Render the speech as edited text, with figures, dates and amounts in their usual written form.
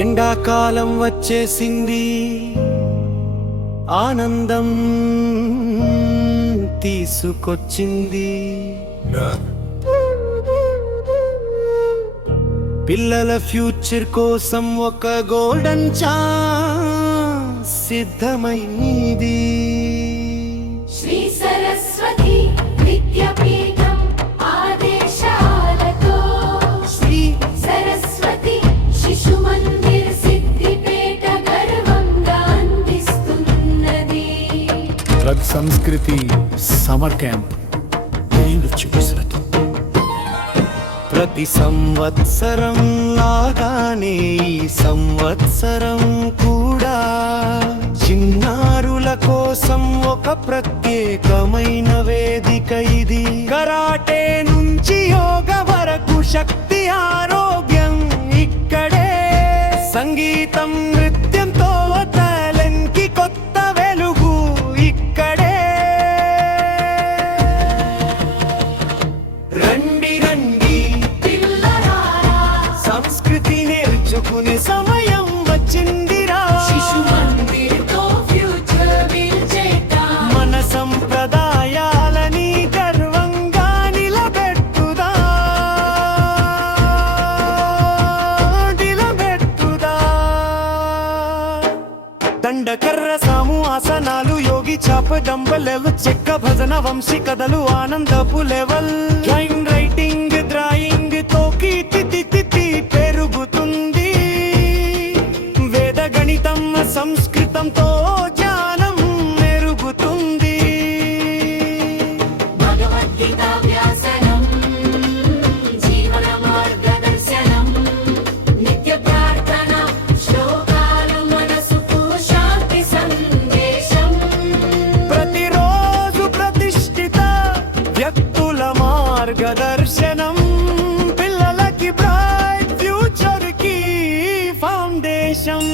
ఎండాకాలం వచ్చేసింది, ఆనందం తీసుకొచ్చింది. పిల్లల ఫ్యూచర్ కోసం ఒక గోల్డెన్ ఛాన్స్ సిద్ధమైంది. శ్రీ సరస్వతి విద్యాపీఠం ఆదేశాలతో శ్రీ సరస్వతి శిశు మందిర్ సిద్దిపేట గర్వంగా అందిస్తున్నది. డ్రగ్ సంస్కృతి సమ్మర్ క్యాంప్ ప్రతి సంవత్సరం లాగానే ఈ సంవత్సరం కూడా చిన్నారుల కోసం ఒక ప్రత్యేకమైన వేదిక ఇది. కరాటే నుంచి యోగ వరకు శక్తి ఆరోగ్యం ఇక్కడే. సంగీతం నృత్యంతో టాలెంట్ కి కొత్త వెలుగు ఇక్కడే. రండి రండి పిల్లలారా, సంస్కృతి నేర్చుకునే సమయం వచ్చిందిరా. శిశు మందిర్తో ఫ్యూచర్ బిల్డ్ చేద్దాం. మన సంప్రదాయాలని గర్వంగా నిలబెట్టుదా. దండకర్ర సాము ఆసనాలు, యోగి చాప డంబలెలు, చెక్క భజన వంశీ కథలు, ఆనందపు లెవెల్. హ్యాండ్ రైటింగ్ డ్రాయింగ్ తో కీర్తి పెరుగుతుంది. వేద గణితం సంస్కృతంతో జ్ఞానం మెరుగుతుంది. భగవద్గీత వ్యాసనం జీవన మార్గదర్శనం. నిత్య ప్రార్థన శ్లోకాలు మనసుకు శాంతి సందేశం. ప్రతిరోజు ప్రతిష్ఠిత వ్యక్తుల మార్గదర్శనం. పిల్లలకి బ్రైట్ ఫ్యూచర్ కి ఫౌండేషన్.